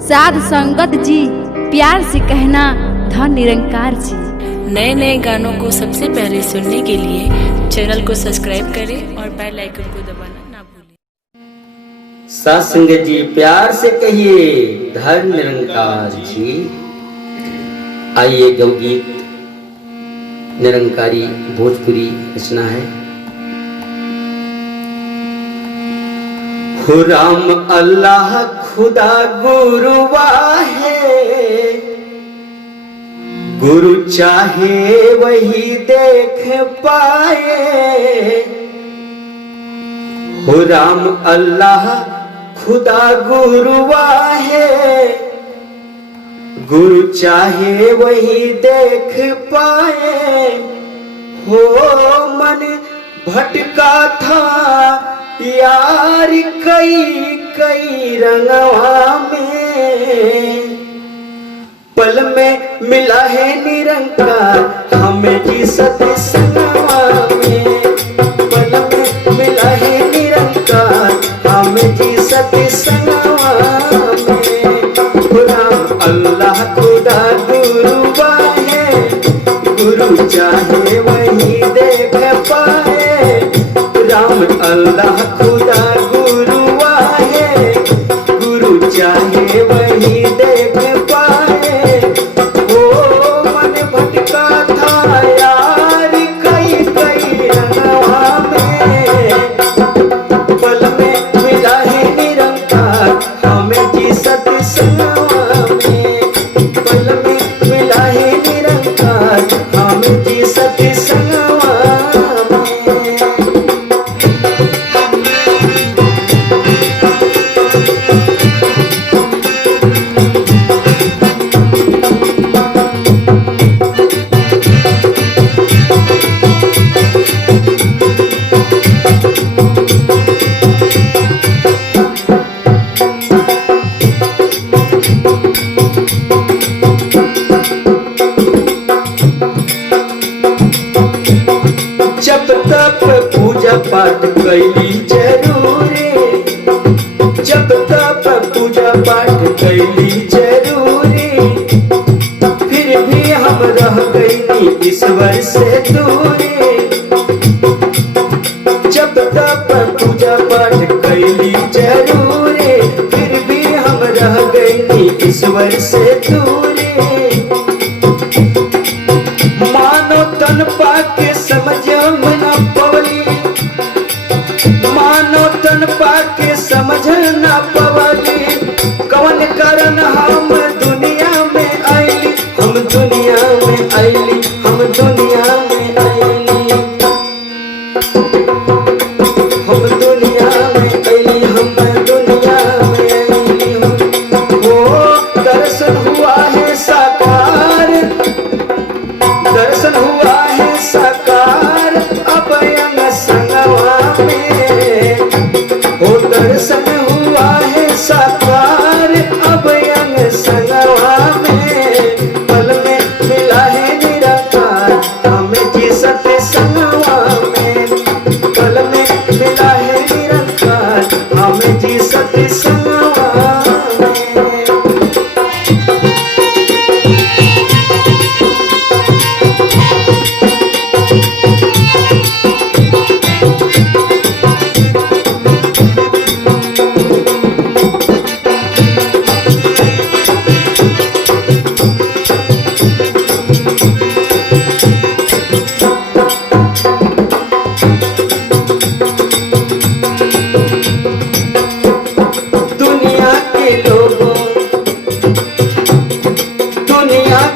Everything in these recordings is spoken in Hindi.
साध संगत जी, प्यार से कहना धन निरंकार जी। नए नए गानों को सबसे पहले सुनने के लिए चैनल को सब्सक्राइब करें और बेल आइकन को दबाना ना भूलें। साध संगत जी, प्यार से कहिए धन निरंकार जी। आइए, गवगीत निरंकारी भोजपुरी रचना है। हो राम अल्लाह खुदा गुरु वाहे, गुरु चाहे वही देख पाए। हो राम अल्लाह खुदा गुरु वाहे, गुरु चाहे वही देख पाए। हो मन भटका था यार कई कई रंगवा में, पल में मिला है निरंकार हमें जी सत्संगवा में। पल में मिला है निरंकार हमें जी सत्संगवा में। राम अल्लाह खुदा गुरु वाहे, गुरु चाहे वही देख पाए। राम अल्लाह खुदा गुरु वाहे, गुरु चाहे वही देख पाए। ओ मन भटका था यार कई कई रंगवा में, पल में मिला है निरंकार हमें जी सत्संगवा में। पल में मिला है निरंकार हमें जी सत्संगवा में। जब तक पूजा पाठ कैली जरूरी, जब तक पूजा पाठ कैली जरूरी, फिर भी हम रह गई ईश्वर से दूरी। जब तक पूजा पाठ कैली जरूरी, फिर भी हम रह गई ईश्वर से दूरी। मानो तन पाके समझ न पवली, मानो तन पाके समझ न पवली। कौन कारण हम दुनिया में आईली, हम दुनिया में आईली, हम दुनिया में आईली। हम दुनिया में आईली, हम दुनिया में आईली। वो दर्शन हुआ है साकार, दर्शन हुआ है साकार अब यंग संगवा में। हो दर्शन हुआ है साकार अब यंग संगवा में। पल में मिला है निरंकार हमें जी सत्संगवा में। पल में मिला है निरंकार हमें जी सत्संगवा में। दुनिया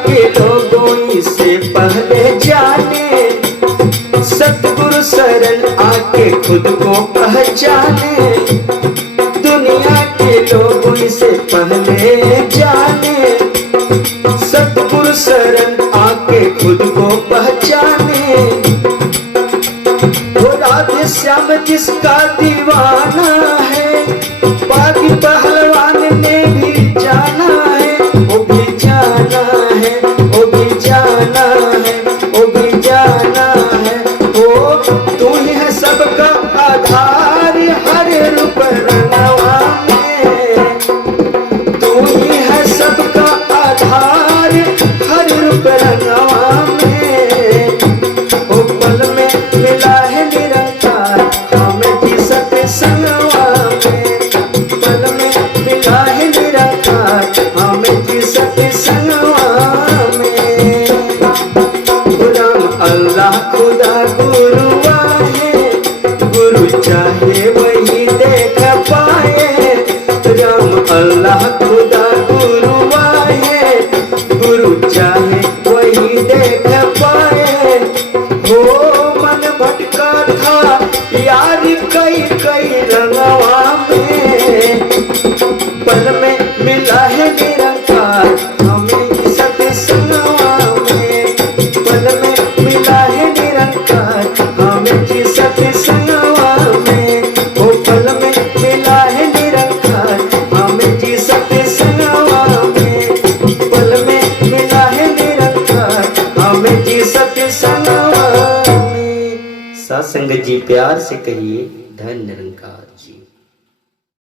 के लोगों इससे पहले जाने, सतगुरु शरण आके खुद को पहचाने। दुनिया के लोगों इससे पहले जाने, सतगुरु शरण आके खुद को पहचाने। वो राधे श्याम जिसका दीवाना है, बाकी पहलवान ने भी जाना है। वो भी जाना है, वो भी जाना है, वो भी जाना है। वो तू ही है सबका आधार हर रूप रंगवा में। तू ही अल्लाह खुदा गुरु आए, गुरु चाहे वही देख पाए। हो मन भटका था यार कई कई रंगवा में, पल में मिला है निरंकार हमें सत्संगवा में, पल में मिला है निरंकार हमें सत्संगवा में। ओ पल में मिला है निरंकार हमें सत्संगवा में, पल में मिला है निरंकार हमें सत्संगवा में। सत्संग जी प्यार से कहिए धन निरंकार जी।